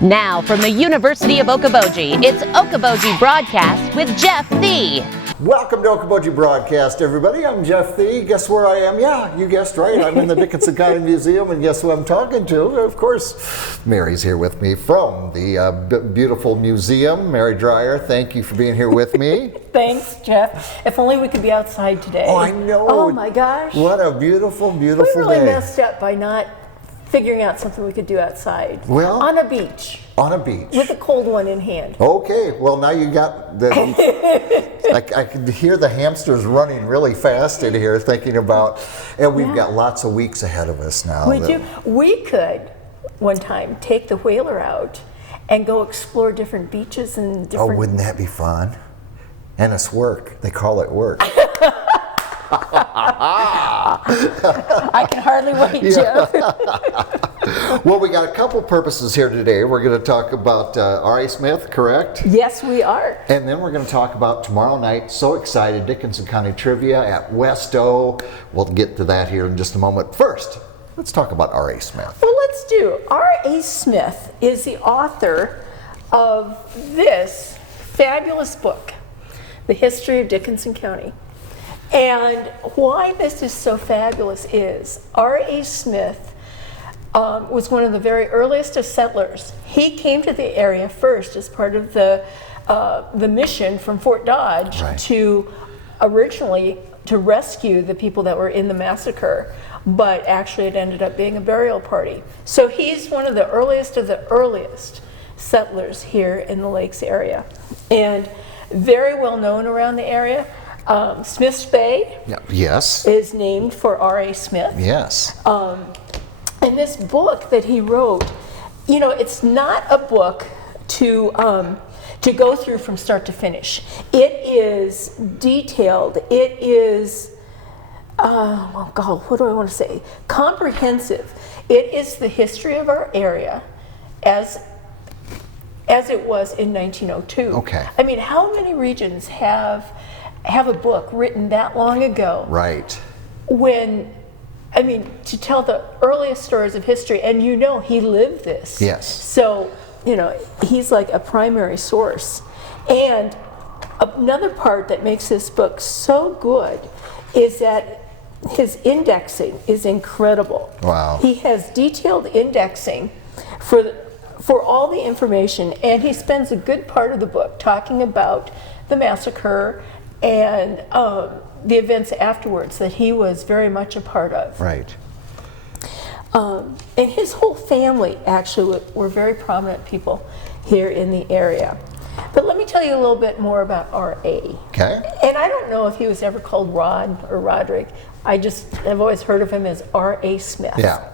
Now from the University of Okoboji, it's Okoboji Broadcast with Jeff Thee. Welcome to Okoboji Broadcast, everybody. I'm Jeff Thee. Guess where I am? Yeah, you guessed right. I'm in the Dickinson County Museum, and guess who I'm talking to? Of course, Mary's here with me from the beautiful museum. Mary Dreyer, thank you for being here with me. Thanks, Jeff. If only we could be outside today. Oh, I know. Oh my gosh. What a beautiful, beautiful We really day. messed up by not figuring out something we could do outside. Well, on a beach. On a beach. With a cold one in hand. Okay, well now you got the, I can hear the hamsters running really fast in here thinking about, and we've got lots of weeks ahead of us now. We could, one time, take the whaler out and go explore different beaches and different... Oh, wouldn't that be fun? And it's work. They call it work. I can hardly wait, Jeff. Well, we got a couple purposes here today. We're going to talk about R.A Smith, correct? Yes, we are. And then we're going to talk about tomorrow night, so excited, Dickinson County Trivia at West O. We'll get to that here in just a moment. First, let's talk about R.A Smith. Well, let's do. R.A Smith is the author of this fabulous book, The History of Dickinson County. And why this is so fabulous is R.A Smith was one of the very earliest of settlers. He came to the area first as part of the mission from Fort Dodge to originally to rescue the people that were in the massacre, but actually it ended up being a burial party. So he's one of the earliest settlers here in the Lakes area, and very well known around the area. Smith's Bay is named for R.A. Smith. Yes. And this book that he wrote, you know, it's not a book to go through from start to finish. It is detailed. It is, oh God, what do I want to say? Comprehensive. It is the history of our area as it was in 1902. Okay. I mean, how many regions have a book written that long ago? Right. When, I mean, to tell the earliest stories of history, and you know he lived this. Yes. So, you know, he's like a primary source. And another part that makes this book so good is that his indexing is incredible. Wow. He has detailed indexing for all the information, and he spends a good part of the book talking about the massacre and the events afterwards that he was very much a part of. Right. And his whole family actually were very prominent people here in the area. But let me tell you a little bit more about R.A. Okay. And I don't know if he was ever called Rod or Roderick. I've always heard of him as R.A. Smith. Yeah.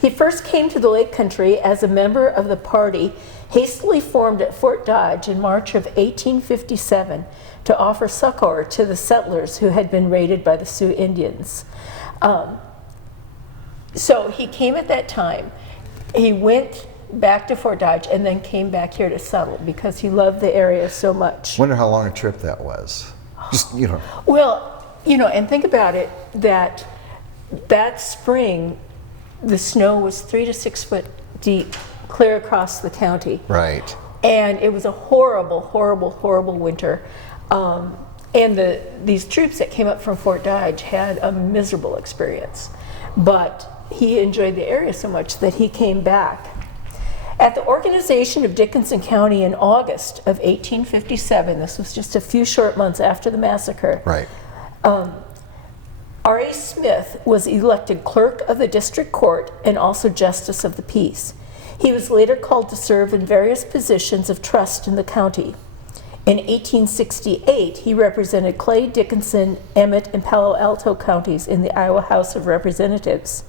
He first came to the Lake Country as a member of the party hastily formed at Fort Dodge in March of 1857 to offer succor to the settlers who had been raided by the Sioux Indians. So he came at that time. He went back to Fort Dodge and then came back here to settle because he loved the area so much. Wonder how long a trip that was. Just, you know. Well, you know, and think about it, that spring, the snow was 3 to 6 foot deep, clear across the county. Right. And it was a horrible, horrible, horrible winter. And these troops that came up from Fort Dodge had a miserable experience. But he enjoyed the area so much that he came back. At the organization of Dickinson County in August of 1857, this was just a few short months after the massacre, Right. R.A. Smith was elected clerk of the district court and also justice of the peace. He was later called to serve in various positions of trust in the county. In 1868, he represented Clay, Dickinson, Emmett, and Palo Alto counties in the Iowa House of Representatives.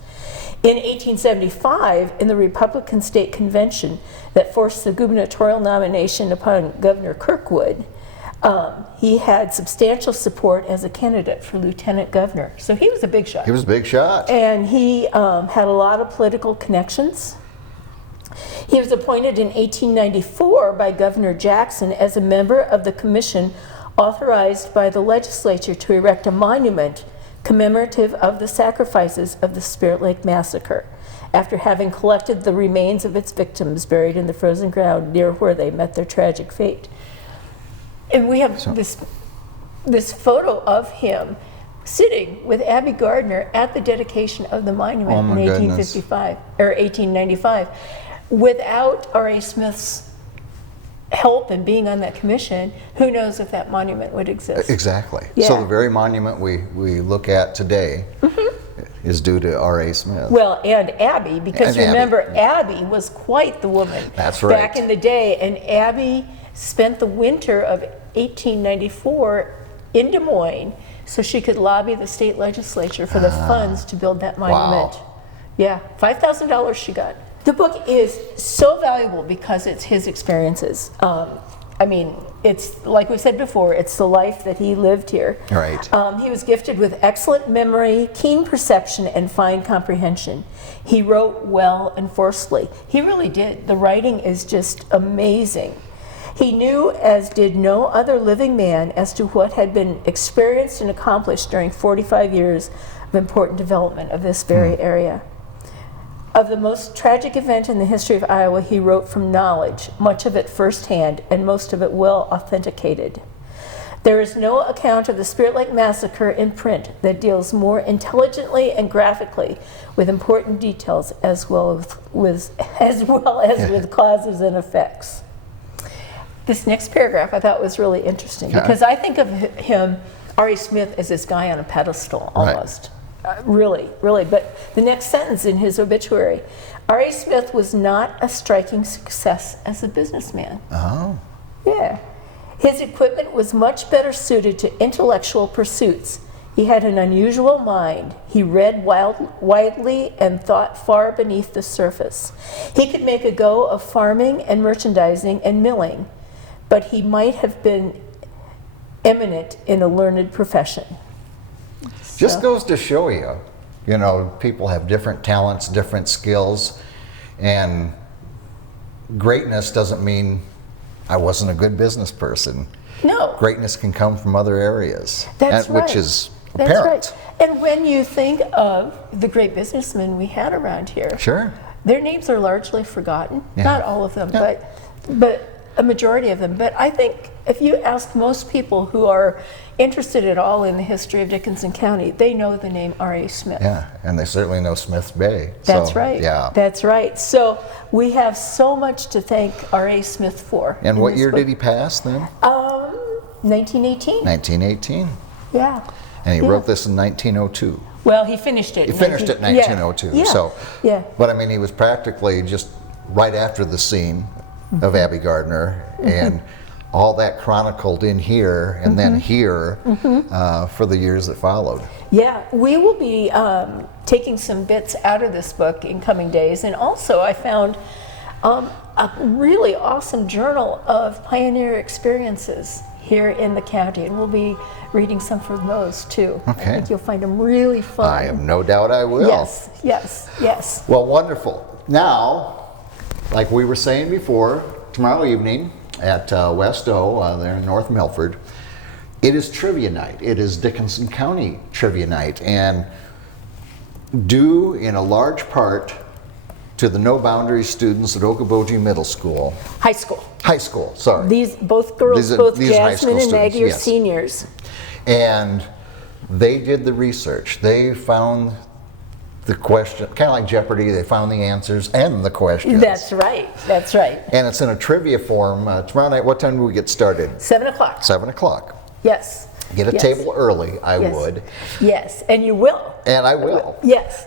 In 1875, in the Republican State Convention that forced the gubernatorial nomination upon Governor Kirkwood, he had substantial support as a candidate for lieutenant governor. So he was a big shot. He was a big shot. And he had a lot of political connections. He was appointed in 1894 by Governor Jackson as a member of the commission authorized by the legislature to erect a monument commemorative of the sacrifices of the Spirit Lake Massacre, after having collected the remains of its victims buried in the frozen ground near where they met their tragic fate. And we have this photo of him sitting with Abby Gardner at the dedication of the monument in 1855 or 1895. Without R.A. Smith's help in being on that commission, who knows if that monument would exist? Exactly. Yeah. So the very monument we look at today is due to R.A. Smith. Well, and Abby, because And remember, Abby. Abby was quite the woman That's right. back in the day, and Abby spent the winter of 1894 in Des Moines so she could lobby the state legislature for the funds to build that monument. Wow. Yeah, $5,000 she got. The book is so valuable because it's his experiences. I mean, it's like we said before, it's the life that he lived here. Right. He was gifted with excellent memory, keen perception, and fine comprehension. He wrote well and forcefully. He really did. The writing is just amazing. He knew, as did no other living man, as to what had been experienced and accomplished during 45 years of important development of this very area. Of the most tragic event in the history of Iowa, he wrote from knowledge, much of it firsthand, and most of it well authenticated. There is no account of the Spirit Lake Massacre in print that deals more intelligently and graphically with important details as well as with causes and effects. This next paragraph I thought was really interesting because I think of him, R.A. Smith, as this guy on a pedestal almost. Right. Really. But the next sentence in his obituary, R.A. Smith was not a striking success as a businessman. Oh. Yeah. His equipment was much better suited to intellectual pursuits. He had an unusual mind. He read widely and thought far beneath the surface. He could make a go of farming and merchandising and milling, but he might have been eminent in a learned profession. Just goes to show you, people have different talents, different skills, and greatness doesn't mean I wasn't a good business person. No. Greatness can come from other areas, That's right. which is That's apparent. right. And when you think of the great businessmen we had around here, Sure. their names are largely forgotten. Yeah. Not all of them, Yeah. but a majority of them. But I think if you ask most people who are interested at all in the history of Dickinson County, they know the name R.A. Smith. Yeah, and they certainly know Smith's Bay. That's So, right. Yeah. That's right. So we have so much to thank R.A. Smith for. And what year did he pass then? 1918. 1918. Yeah. And he Yeah. wrote this in 1902. Well, he finished it. He finished it in 1902. Yeah. So, yeah. But I mean, he was practically just right after the scene of Abby Gardner, and all that chronicled in here and then here for the years that followed. Yeah, we will be taking some bits out of this book in coming days, and also I found a really awesome journal of pioneer experiences here in the county, and we'll be reading some from those too. Okay. I think you'll find them really fun. I have no doubt I will. Yes. Well, wonderful. Now, like we were saying before, tomorrow evening at West O, there in North Milford, it is trivia night. It is Dickinson County Trivia Night, and due in a large part to the No Boundaries students at Okoboji Middle School. High school. High school, sorry. These both girls, These are both high Jasmine school and Maggie, students, are yes. seniors. And they did the research. They found the question, kind of like Jeopardy, they found the answers and the questions. That's right. And it's in a trivia form. Tomorrow night, what time do we get started? 7 o'clock. 7 o'clock. Yes. Get a Yes. table early, I Yes. would. Yes, and you will. And I will. Yes.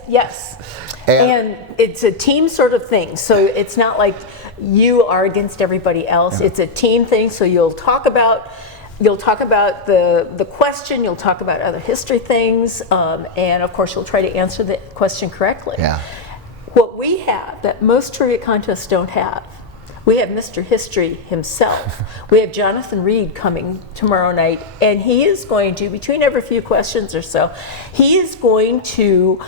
And- And it's a team sort of thing. So it's not like you are against everybody else. Yeah. It's a team thing. So you'll talk about the question, you'll talk about other history things, and of course you'll try to answer the question correctly. Yeah. What we have that most trivia contests don't have, we have Mr. History himself. We have Jonathan Reed coming tomorrow night, and he is going to, between every few questions or so, he is going to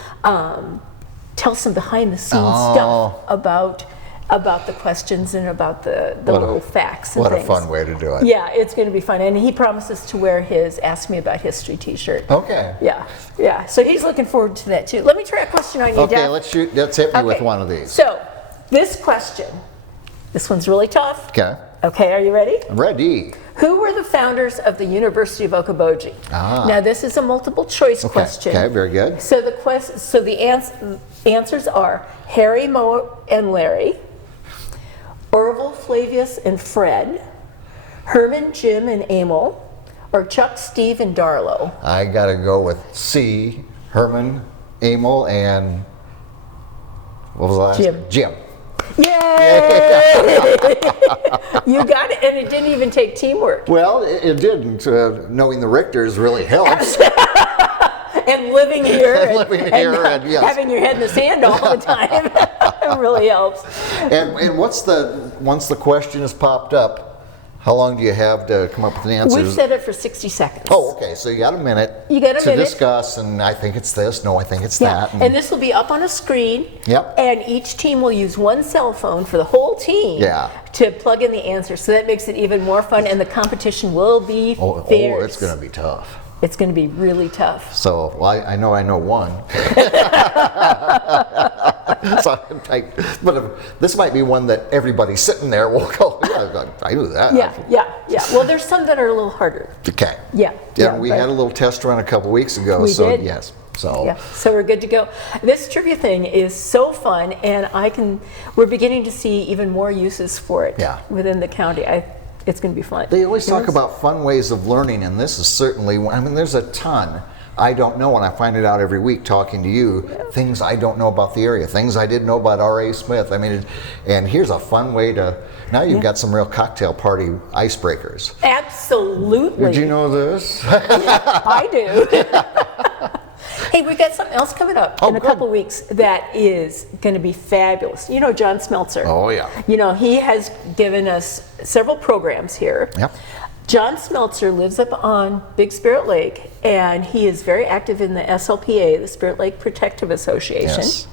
tell some behind the scenes stuff about about the questions and about the little facts and What a things. fun way to do it. Yeah, it's going to be fun. And he promises to wear his Ask Me About History t-shirt. Okay. Yeah. So he's looking forward to that too. Let me try a question on you, Okay, Jeff. let's hit me with one of these. So, this question, this one's really tough. Okay. Okay, are you ready? I'm ready. Who were the founders of the University of Okoboji? Now, this is a multiple choice question. Okay, very good. So the answers are Harry, Mo, and Larry, Orville, Flavius, and Fred, Herman, Jim, and Emil, or Chuck, Steve, and Darlow. I got to go with C, Herman, Emil, and what was the last? Jim. Yay! You got it, and it didn't even take teamwork. Well, it didn't. Knowing the Richters really helps. And living here, and yes. having your head in the sand all the time, it really helps. And once the question has popped up, how long do you have to come up with an answer? We've set it for 60 seconds. Oh, okay. So you got a minute. To discuss, and I think it's this. No, I think it's that. And this will be up on a screen. Yep. And each team will use one cell phone for the whole team. To plug in the answer. So that makes it even more fun, and the competition will be fierce. Oh, it's going to be tough. It's going to be really tough. So, well, I know one. But this might be one that everybody sitting there will go, yeah, I knew that. Yeah. Well, there's some that are a little harder. Okay. Yeah. We had a little test run a couple weeks ago. We did. Yes. So we're good to go. This trivia thing is so fun, and we're beginning to see even more uses for it within the county. It's going to be fun. They always talk about fun ways of learning, and this is certainly, there's a ton I don't know, and I find it out every week talking to you, things I don't know about the area, things I didn't know about R.A. Smith. And here's a fun way now you've got some real cocktail party icebreakers. Absolutely. Did you know this? I do. Hey, we've got something else coming up in a couple weeks that is going to be fabulous. You know John Smeltzer. Oh, yeah. He has given us several programs here. Yep. John Smeltzer lives up on Big Spirit Lake, and he is very active in the SLPA, the Spirit Lake Protective Association. Yes.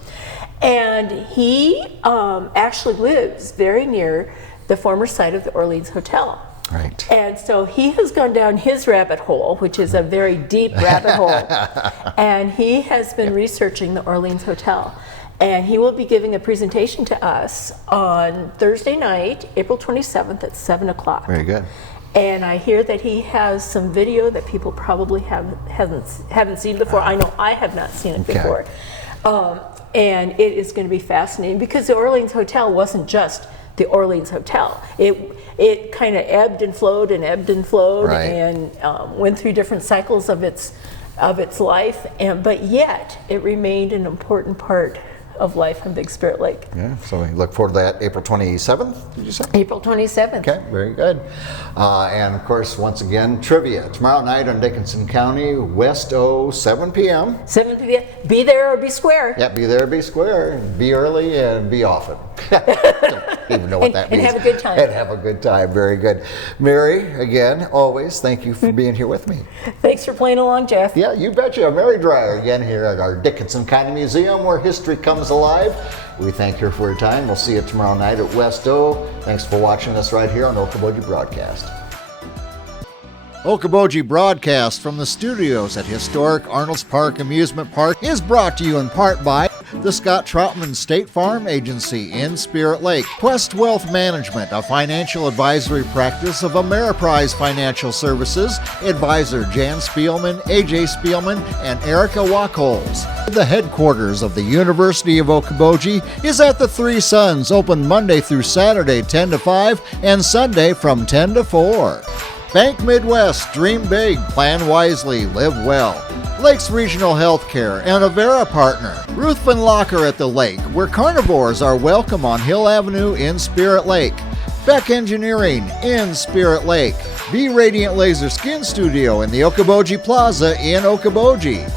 And he actually lives very near the former site of the Orleans Hotel. Right. And so he has gone down his rabbit hole, which is a very deep rabbit hole, and he has been researching the Orleans Hotel. And he will be giving a presentation to us on Thursday night, April 27th at 7 o'clock. Very good. And I hear that he has some video that people probably haven't seen before. I know I have not seen it before. And it is going to be fascinating, because the Orleans Hotel wasn't just the Orleans Hotel. It kind of ebbed and flowed right. and went through different cycles of its life, but yet it remained an important part of life on Big Spirit Lake. Yeah, so we look forward to that April 27th, did you say? April 27th. Okay, very good. And of course, once again, trivia tomorrow night on Dickinson County, West O, 7 p.m. 7 p.m. Be there or be square. Yeah, be there, be square, be early, and be often. Don't even know what that means. And have a good time. And have a good time, very good. Mary, again, always, thank you for being here with me. Thanks for playing along, Jeff. Yeah, you betcha. Mary Dreyer again here at our Dickinson County Museum, where history comes alive. We thank her for her time. We'll see you tomorrow night at West O. Thanks for watching us right here on Okoboji Broadcast. Okoboji Broadcast from the studios at historic Arnold's Park Amusement Park is brought to you in part by the Scott Troutman State Farm Agency in Spirit Lake, Quest Wealth Management, a financial advisory practice of Ameriprise Financial Services, advisor Jan Spielman, AJ Spielman, and Erica Wachholz. The headquarters of the University of Okoboji is at the Three Sons, open Monday through Saturday 10 to 5 and Sunday from 10 to 4. Bank Midwest, dream big, plan wisely, live well. Lakes Regional Healthcare and Avera Partner. Ruthven Locker at the Lake, where carnivores are welcome on Hill Avenue in Spirit Lake. Beck Engineering in Spirit Lake. Be Radiant Laser Skin Studio in the Okoboji Plaza in Okoboji.